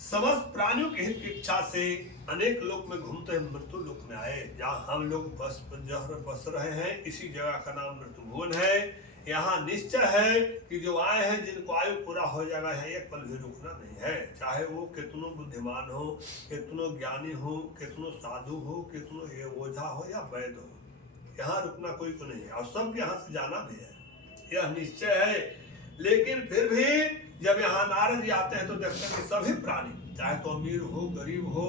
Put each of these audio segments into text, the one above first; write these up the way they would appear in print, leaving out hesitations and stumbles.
समस्त प्राणियों के हित की इच्छा से अनेक लोक में घूमते हैं मृत्यु लोक में आए। जहाँ हम लोग बस रहे हैं, इसी जगह का नाम मृत्यु भुवन है। यहाँ निश्चय है कि जो आए हैं जिनको आयु पूरा हो जाएगा, है एक पल भी रुकना नहीं है। चाहे वो कितनों बुद्धिमान हो, कितनों ज्ञानी हो, कितनों साधु हो, कितनों ये ओझा हो या वैद हो, यहाँ रुकना कोई को नहीं है और सब यहाँ से जाना भी है, यह निश्चय है। लेकिन फिर भी जब यहाँ नारद जी आते हैं तो देखते हैं कि सभी प्राणी, चाहे तो अमीर हो, गरीब हो,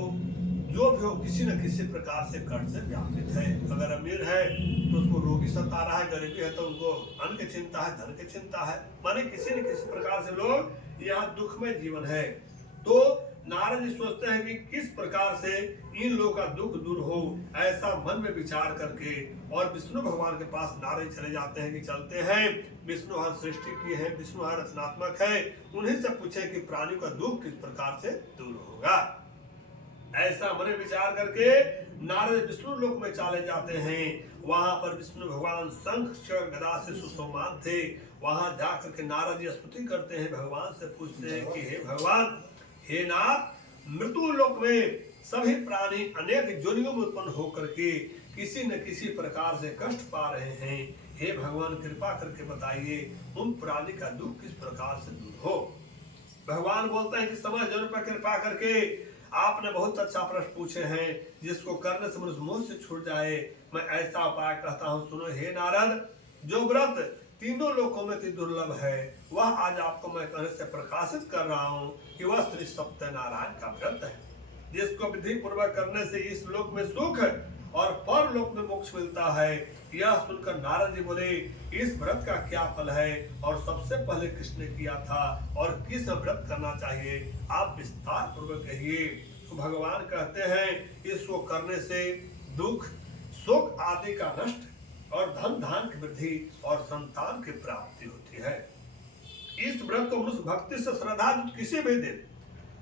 जो भी हो, किसी न किसी प्रकार से कष्ट से व्यापित है। अगर अमीर है तो उसको रोगी सता रहा है, गरीबी है तो उनको अन्न की चिंता है, धन की चिंता है, माने किसी न किसी प्रकार से लोग यहाँ दुख में जीवन है। तो नारद जी सोचते हैं कि किस प्रकार से इन लोगों का दुख दूर हो, ऐसा मन में विचार करके और विष्णु भगवान के पास नारद चले जाते हैं कि चलते हैं, विष्णु हर सृष्टि की है, विष्णु हर रचनात्मक है, उन्हीं से पूछे कि प्राणियों का दुख किस प्रकार से दूर होगा। ऐसा मन में विचार करके नारद विष्णु लोक में चले जाते हैं। वहां पर विष्णु भगवान शंख गदा से सुशोमान थे। वहां जाकर के नारद जी स्तुति करते हैं, भगवान से पूछते हैं कि हे भगवान, हे नाथ, मृत्यु लोक में सभी प्राणी अनेक योनियों में उत्पन्न होकर के किसी न किसी प्रकार से कष्ट पा रहे हैं। हे भगवान, कृपा करके बताइए उन प्राणी का दुख किस प्रकार से दूर हो। भगवान बोलते हैं कि समझ जन पर कृपा करके आपने बहुत अच्छा प्रश्न पूछे हैं, जिसको करने से मनुष्य मोह से छूट जाए। मैं ऐसा उपाय कहता हूँ, सुनो हे नारद, जो व्रत तीनों लोकों में अति दुर्लभ है, वह आज आपको मैं कहने से प्रकाशित कर रहा हूँ कि वह श्री सत्यनारायण का व्रत है, जिसको विधि पूर्वक करने से इस लोक में सुख और पर लोक में मोक्ष मिलता है। यह सुनकर नारद जी बोले, इस व्रत का क्या फल है और सबसे पहले किसने किया था और किस व्रत करना चाहिए, आप विस्तार पूर्वक कहिए। तो भगवान कहते हैं, इसको करने से दुख, सुख आदि का नष्ट और धन धान की वृद्धि और संतान की प्राप्ति होती है। इस व्रत को मनुष्य भक्ति से श्रद्धा किसी भी दिन,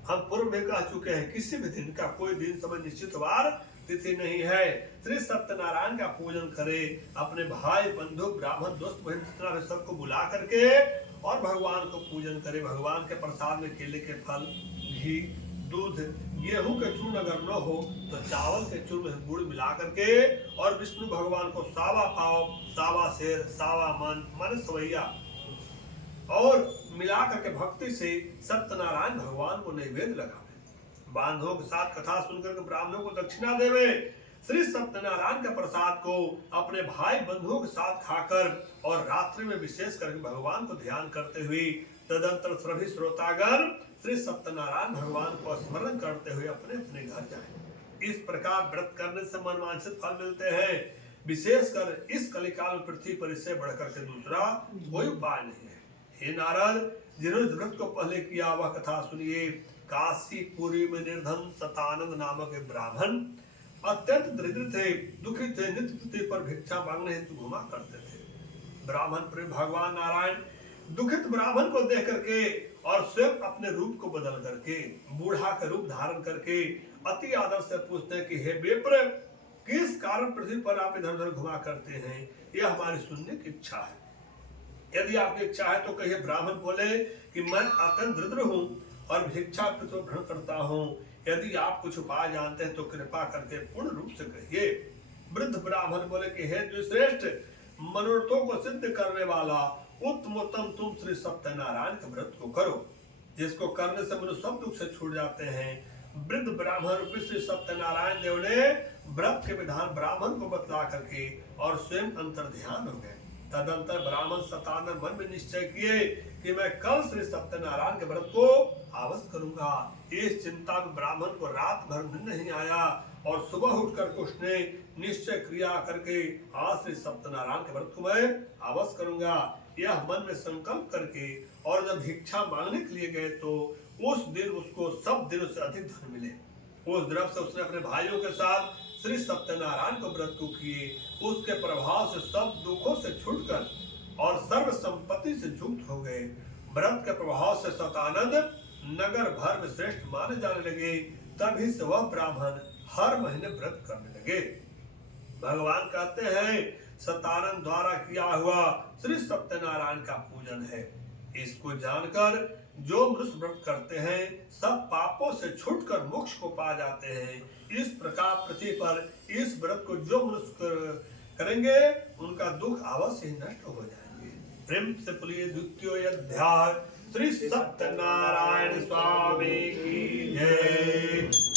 हम पूर्व में कह चुके हैं, किसी भी दिन का कोई दिन समय निश्चित वार तिथि नहीं है, श्री सत्यनारायण का पूजन करे, अपने भाई बंधु ब्राह्मण दोस्त बहन सबको बुला करके और भगवान को पूजन करे। भगवान के प्रसाद में केले के फल, घी, दूध, गेहूं के चूर्ण अगर न हो तो चावल के चूर्ण में गुड़ मिला करके और विष्णु भगवान को सावा पाव, सावा शेर, सावा मन सवैया और मिला करके भक्ति से सत्यनारायण भगवान को नैवेद्य लगावे। बांधवों के साथ कथा सुनकर के ब्राह्मणों को दक्षिणा देवे। श्री सत्यनारायण के प्रसाद को अपने भाई बंधुओं के साथ खाकर और रात्रि में विशेष करके भगवान को ध्यान करते हुए तदंतर सभी श्रोतागण श्री सत्यनारायण भगवान को स्मरण करते हुए अपने अपने घर जाएं। इस प्रकार व्रत करने से मनवांछित फल मिलते हैं। विशेषकर इस कलिकाल में पृथ्वी पर इससे बढ़कर के दूसरा कोई उपाय नहीं है। हे नारद, जिन्होंने व्रत को पहले किया वह कथा सुनिए। काशी पुरी में निर्धन सतानंद नामक एक ब्राह्मण अत्यंत दरिद्र थे, दुखी थे, नित्य पृथ्वी पर भिक्षा मांगने हेतु घुमा करते थे। ब्राह्मण प्रेम भगवान नारायण दुखित ब्राह्मण को देख करके और स्वयं अपने रूप को बदल करके बूढ़ा का रूप धारण करके अति आदर से पूछते हैं कि हे बेप्र, किस कारण पृथ्वी पर आप इधर उधर घुमा करते हैं, यह हमारी सुनने की इच्छा है। यदि आपकी इच्छा है तो कहिए। ब्राह्मण बोले कि मैं अत्यंत दरिद्र हूँ और भिक्षा पृथ्वी ग्रहण करता हूँ, यदि आप कुछ उपाय जानते हैं तो कृपा करके पूर्ण रूप से कहिए। वृद्ध ब्राह्मण बोले कि हे द्विश्रेष्ठ, मनोरथों को सिद्ध करने वाला उत्तमोत्तम तुम श्री सत्यनारायण के व्रत को करो, जिसको करने से मनुष्य सब दुख से छूट जाते हैं। वृद्ध ब्राह्मण रूपी श्री सत्यनारायण देव ने व्रत के विधान ब्राह्मण को बतला करके और स्वयं अंतर ध्यान हो गए। तदंतर ब्राह्मण सतानंद मन में निश्चय किए कि मैं कल श्री सत्यनारायण के व्रत को अवश्य करूंगा। इस चिंता में ब्राह्मण को रात भर नींद नहीं आया और सुबह उठकर उसने निश्चय क्रिया करके आज श्री सत्यनारायण के व्रत को मैं अवश्य करूंगा, यह मन में संकल्प करके और जब भिक्षा मांगने के लिए गए तो उस दिन उसको सब दिनों से अधिक धन मिले। उस द्रव्य से उसने अपने भाइयों के साथ श्री सत्यनारायण को व्रत को किए। उसके प्रभाव से सब दुखों से छूटकर और सर्व संपत्ति से युक्त हो गए। व्रत के प्रभाव से सतानंद नगर भर में श्रेष्ठ माने जाने लगे। तभी से वह ब्राह्मण हर महीने व्रत करने लगे। भगवान कहते हैं, सतानंद द्वारा किया हुआ श्री सत्यनारायण का पूजन है। इसको जानकर जो मनुष्य व्रत करते हैं सब पापों से छूटकर मोक्ष को पा जाते हैं। इस प्रकार पृथ्वी पर इस व्रत को जो मनुष्य करेंगे उनका दुख अवश्य ही नष्ट हो जाएंगे। प्रेम से बोलिए द्वितीय अध्याय श्री सत्यनारायण स्वामी की जय।